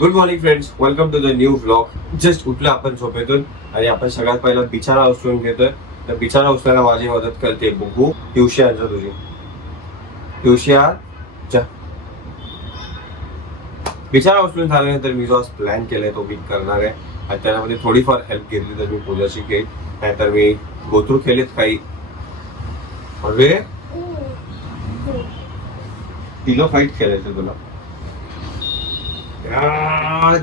Good morning friends welcome to the new vlog just उठलं आपण झोपेतून आणि आपण सगळ्यात पहिला बिचारा उचलून घेतोय. तर बिचारा उचलायला माझी मदत करते बघू. ट्युशिया आज तुझी. ट्युशिया जा. बिछाना उचलून झाल्यानंतर मी जो आज प्लॅन केलाय तो मी करणार आहे. आणि त्यामध्ये थोडीफार हेल्प घेतली तर मी पूजाची घेईल. नाहीतर मी गोथरू केलेत काही. तिला फाईट खेळायचं तुला. आ,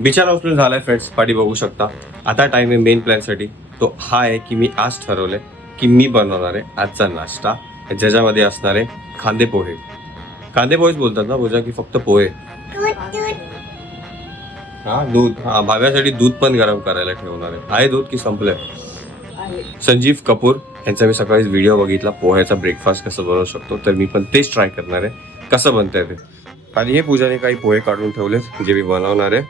बिचारा उचलून झालाय फ्रेंड्स पाठी बघू शकता. आता टाइम आहे मेन प्लॅनसाठी तो हा आहे की मी आज ठरवलंय की मी बनवणार आहे आजचा नाश्ता. ज्याच्यामध्ये असणारे आहे कांदे पोहे कांदे पोहेच बोलतात ना बोजा की फक्त पोहे. हा दूध. हा भाव्यासाठी दूध पण गरम करायला ठेवणार आहे. आहे दूध की संपलंय? संजीव कपूर यांचा मी सकाळी व्हिडिओ बघितला. पोह्याचा ब्रेकफास्ट कसं बनवू शकतो? तर मी पण तेच ट्राय करणार आहे. कसं बनतंय ते? आणि हे पूजाने काही पोहे काढून ठेवलेत जे मी बनवणार आहे.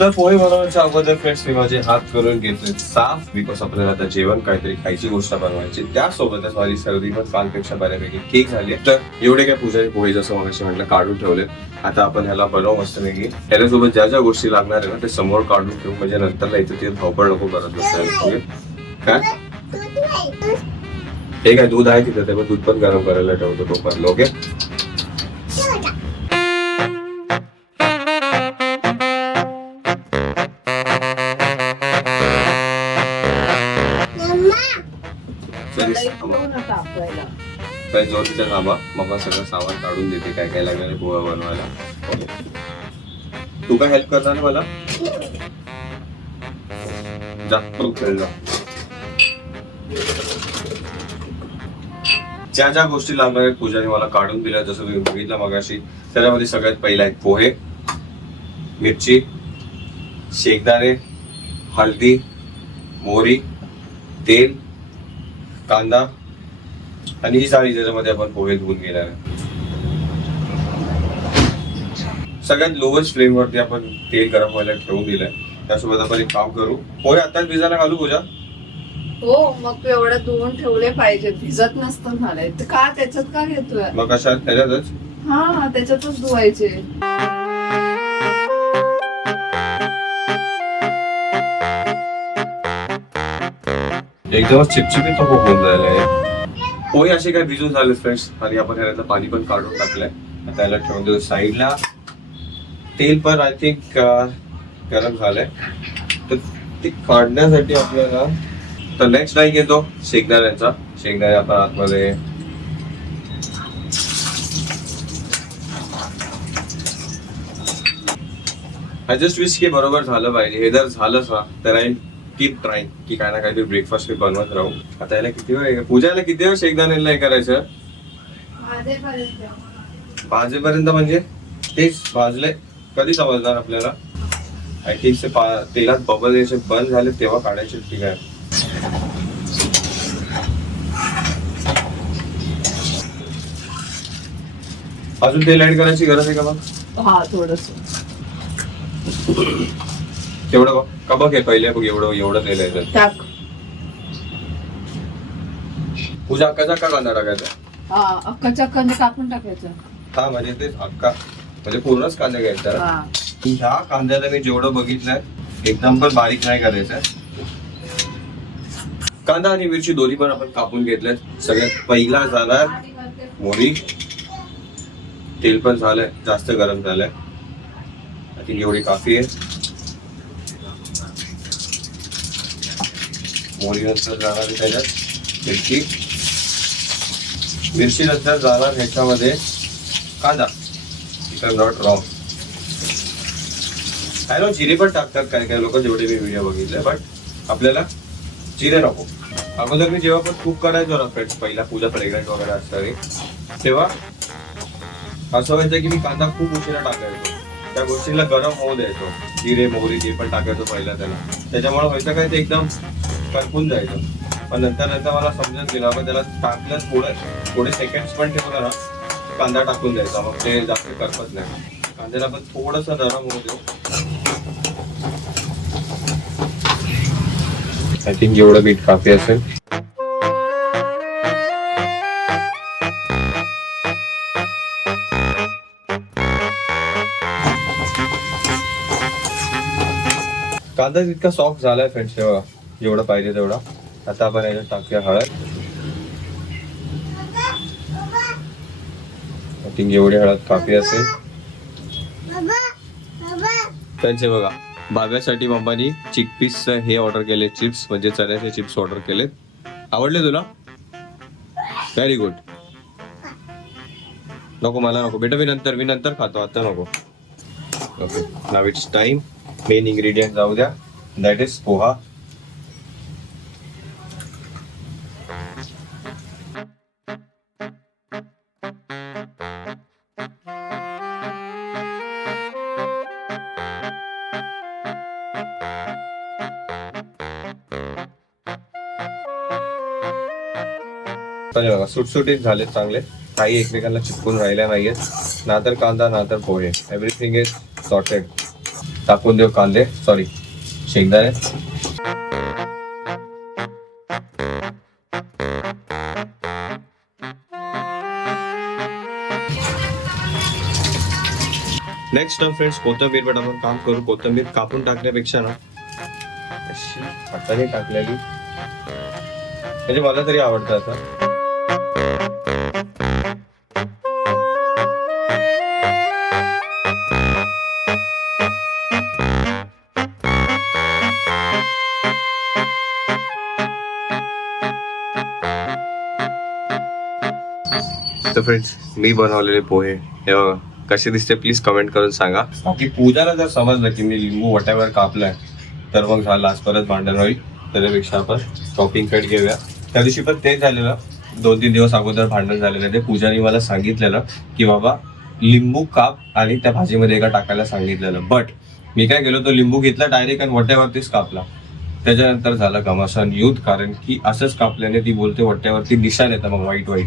तर पोळी बनवण्याच्या अगोदर फ्रेंड्स मी माझे हात करून घेतले साफ बिकॉज आपल्याला आता जेवण काहीतरी खायची गोष्ट बनवायची त्यासोबतच माझी सर्दी पण कालपेक्षा बऱ्यापैकी ठीक झाली तर एवढे काय पूजाचे पोहे जसं मगाशी म्हटलं काढून ठेवले. आता आपण ह्याला बनवू मस्तपैकी. त्याच्यासोबत ज्या ज्या गोष्टी लागणार आहे ना ते समोर काढून ठेवू म्हणजे नंतर इथे ते धावपळ नको करत बसायला. काय? हे काय दूध आहे तिथे? ते दूध पण गरम करायला ठेवतो तो पण शिकवायला काय जोर थांबा मग सगळं सामान काढून देते. काय काय लागणार आहे बनवायला? तू काय हेल्प करणार मला? जा तू खेळ जा. ज्या ज्या गोष्टी लागणार आहेत पूजाने मला काढून दिल्या जसं तुम्ही बघितलं मगाशी त्याच्यामध्ये सगळ्यात पहिला आहे पोहे मिरची शेंगदाणे हळदी मोहरी तेल कांदा आणि ही साडी ज्याच्यामध्ये आपण पोहे धुवून घेणार आहे. सगळ्यात लोवेस्ट फ्लेम वरती आपण तेल गरम व्हायला ठेवून दिलंय. त्यासोबत आपण एक काम करू. पोहे आताच भिजायला घालू पूजा? हो मग तू एवढं धुवून ठेवले पाहिजे. भिजत नसतं तर का त्याच्यात का घेतोय? मग कशात त्याच्यातच? हा त्याच्यातच धुवायचे. एकदमच चिपचिपीत तो होऊन जायला पोहे असे काय भिजून झाले फ्रेंड्स आणि आपण ह्याला पाणी पण काढून टाकलंय. आता याला ठेवून देऊ साईडला. तेल पण आय थिंक गरम झालंय. तर ते काढण्यासाठी आपल्याला तर नेक्स्ट नाही घेतो शेंगदाण्याचा शेंगदाणे आपण आतमध्ये आय जस्ट विश की बरोबर झालं पाहिजे. हे जर झालंच ना तर आय कीप ट्राईंग की काय ना काहीतरी ब्रेकफास्ट मी बनवत राहू. आता याला किती वेळ पूजाला किती वेळ शेंगदाण्याला हे करायचं? भाजेपर्यंत. म्हणजे? तेच भाजले कधी समजणार आपल्याला? आय थिंक ते पा- तेलात बबल याचे बंद झाले तेव्हा काढायचे ठीक आहे. अजून तेल ऍड करायची गरज आहे का मग? हा थोडस. तेवढं का बघ हे पहिले बघ एवढं एवढं आहे त्यात. टाक. पूजा अक्काचा का कांदा टाकायचा? हा अक्काच्या अक्काने कापून टाकायचं. हा म्हणजे ते अक्का. म्हणजे पूर्णच कांदा घ्यायचा हा. ह्या कांद्याला मी जेवढं बघितलंय एकदम पण बारीक नाही करायचं कांदा आणि मिरची दोन्ही पण आपण कापून घेतल्यात. सगळ्यात पहिला जाणार मोरी तेल पण झालंय जास्त गरम झालंय. आय थिंक एवढी काफी आहे. मोरीनंतर जाणार त्याच्यात मिरची. मिरचीनंतर जाणार ह्याच्यामध्ये कांदा. Chicken not raw I know जिरे पण टाकतात काही काही लोक जेवढे मी व्हिडिओ बघितले बट आपल्याला जिरे नको. अगोदर मी जेव्हा पण कुक करायचो ना फ्रेंड्स पहिला पूजा प्रेग्नेंट वगैरे असताना तेव्हा असं व्हायचं की मी कांदा खूप उशिरा टाकायचो. त्या गोष्टीला गरम होऊ द्यायचो. जिरे मोहरी जे पण टाकायचो पहिला त्याला. त्याच्यामुळे व्हायचं काय ते एकदम करपून जायचं. पण नंतर नंतर मला समजून गेलं आपण त्याला टाकलं थोडं थोडे सेकंड्स पण ठेवलं ना कांदा टाकून द्यायचा. मग ते जास्त करपत नाही. कांद्याला पण थोडस नरम होऊ देऊ. आय थिंक एवढं बीट काफी असेल. कांदा इतका सॉफ्ट झालाय फ्रेंड्स तेव्हा जेवढं पाहिजे तेवढा. आता आपण याच्यात टाकूया हळद. आय थिंक एवढी हळद काफी असेल. त्यांचे बघा. बाब्यासाठी बाबांनी चिकपीस हे ऑर्डर केले चिप्स म्हणजे चण्याचे चिप्स ऑर्डर केलेत. आवडले तुला? व्हेरी गुड नको मला नको. बेटा मी नंतर मी नंतर खातो. आता नको. Okay now it's time main ingredient जाऊ द्या. That is poha. चालेल बघा सुटसुटीत झाले चांगले. काही एकमेकांना चिपकून राहिल्या नाहीयेत. ना तर कांदा ना तर पोहे. एव्हरीथिंग इज सॉर्टेड टाकून देऊ कांदे. सॉरी शेंगदाणे. नेक्स्ट फ्रेंड्स कोथंबीर बट आपण काम करू. कोथंबीर कापून टाकण्यापेक्षा ना अशी हाताने टाकलेली म्हणजे मला तरी आवडतं आता. तर फ्रेंड्स मी बनवलेले पोहे हे बघा कसे दिसते प्लीज कमेंट करून सांगा. बाकी पूजाला जर समजलं की मी लिंबू वट्यावर कापलाय तर मग झालं आज परत भांडण होईल. त्याच्यापेक्षा आपण शॉपिंग कट घेऊया. त्या दिवशी पण तेच झालेलं. दोन तीन दिवस अगोदर भांडण झालेलं ते पूजाने मला सांगितलेलं की बाबा लिंबू काप आणि त्या भाजीमध्ये एका टाकायला सांगितलेलं. बट मी काय गेलो तो लिंबू घेतला डायरेक्ट आणि वट्यावरतीच कापला. त्याच्यानंतर झालं घमासान युद्ध कारण की असंच कापल्याने ती बोलते वट्ट्यावरती निशाण येतं मग वाईट वाईट.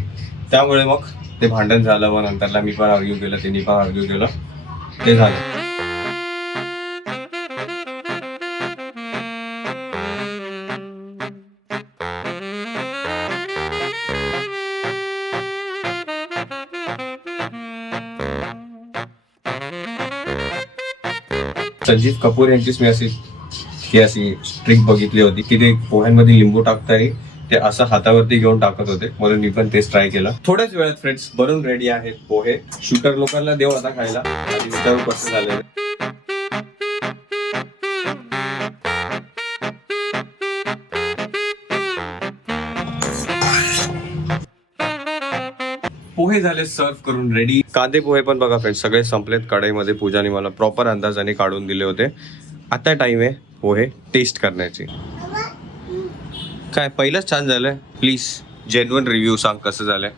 त्यामुळे मग ते भांडण झालं मग नंतरला मी पण आर्ग्यू केलं तिने पण आर्ग्यू केलं. ते झालं. संजीव कपूर यांचीच मी अशी ही अशी ट्रिक बघितली होती की ते पोह्यांमध्ये लिंबू टाकताना ते असं हातावरती घेऊन टाकत होते. म्हणून मी पण तेच ट्राय केलं. थोड्याच वेळात फ्रेंड्स बनून रेडी आहेत पोहे. शूटर लोकांना देऊ आता खायला. विचारू कसं झालं पोहे झाले सर्व करून रेडी कांदे पोहे पण बघा फ्रेंड्स सगळे संपलेत कढईमध्ये. पूजाने मला प्रॉपर अंदाजाने काढून दिले होते. आता टाइम आहे. पोहे टेस्ट करण्याची. काय पहिलंच छान झालंय? प्लीज जेन्युन रिव्ह्यू सांग कसं झालंय.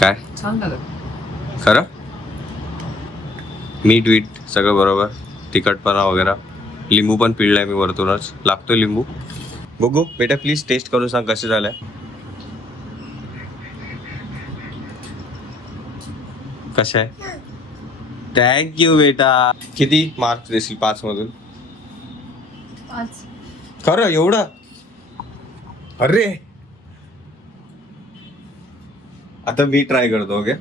काय? छान झालं. खरं? मीठ वीट सगळं बरोबर. तिखटपणा वगैरे. लिंबू पण पिळलाय मी वरतूनच. लागतोय लिंबू. बघू बेटा प्लीज टेस्ट करून सांग कसं झालंय. कसं आहे? थँक्यू बेटा. किती मार्क्स देशील पाच मधून? पाच. खरं एवढं? अरे. आता मी ट्राय करतो ओके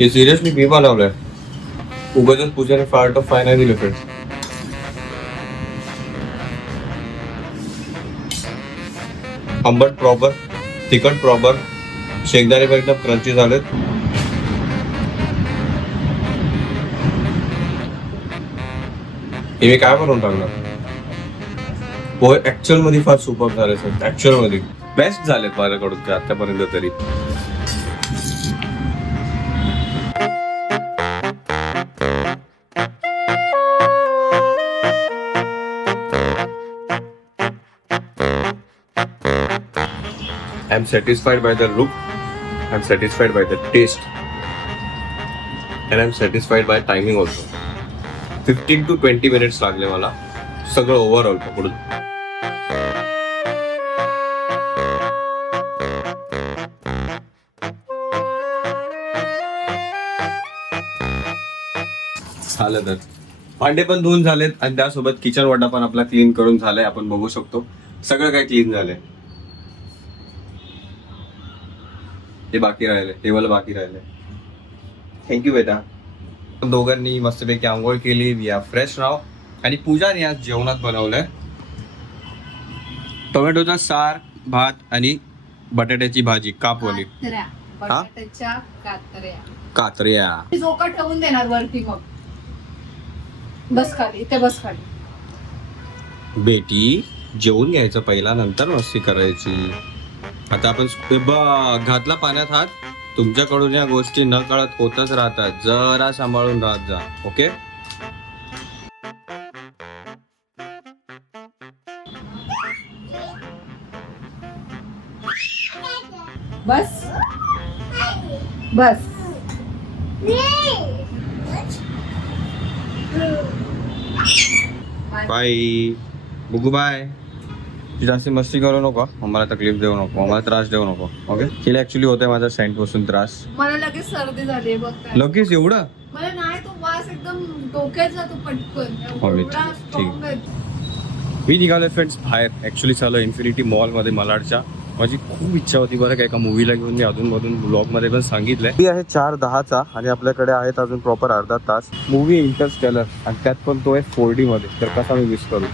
हे सिरियसली मी बनवलंय उगाच पूजाने फार्ट ऑफ फाय नाही दिले फ्रेंड्स आंबट प्रॉपर तिखट प्रॉपर शेंगदाणे पण एकदम क्रंची झालेत. हे मी काय बनवून टाकणार? पोहे ऍक्च्युअलमध्ये फार सुपर झाले सर ऍक्च्युअलमध्ये. बेस्ट झालेत माझ्याकडून ते आतापर्यंत तरी. I am satisfied by the look. I am satisfied by the taste. And I am satisfied by timing also. Fifteen to twenty minutes लागले मला. सगळं ओव्हरऑल पकडून झालं तर. भांडे पण धुवून झालेत आणि त्यासोबत किचन वाटा पण आपला क्लीन करून झालाय. आपण बघू शकतो. सगळं काही क्लीन झालंय. हे बाकी राहिले टेबल बाकी राहिले. थँक्यू बेटा. दोघांनी मस्तपैकी आंघोळ केली वी आर फ्रेश नाव आणि पूजाने आज जेवणात बनवलंय. टोमॅटोचा सार भात आणि बटाट्याची भाजी कापवली. बटाट्याच्या मी झोका ठेवून देणार वरती मग. बस खाली इथे बस खाली. बेटी जेवून घ्यायचं पहिला नंतर मस्ती करायची. आता आपण बघ, घातला पाण्यात हात. तुमच्याकडून या गोष्टी न कळत होतच राहतात. जरा सांभाळून राहत जा ओके? बस. बस. बाय. बुगू बाय. ती जास्त मस्ती करू नको. मला तकलीफ देऊ नको. मला त्रास देऊ नको. ओके तिला ऍक्च्युली होतंय माझा सेंटपासून त्रास. मला लगेच सर्दी झाली बघ काय. लगेच एवढं? मला नाही तो वास एकदम डोक्यात जातो पटकन. मी- ठीक. आहे. मी निघालोय फ्रेंड्स बाहेर. ऍक्च्युली चालू इन्फिनिटी मॉलमध्ये मलाडच्या. माझी खूप इच्छा होती बरं का एका मूवीला घेऊन. मी अधून मधून ब्लॉगमध्ये पण सांगितलंय. ती आहे चार दहाचा आणि आपल्याकडे आहेत अजून प्रॉपर अर्धा तास. मूवी इंटरस्टेलर आणि त्यात पण तो आहे फोर डी मध्ये. तर कसा मी मिस करू?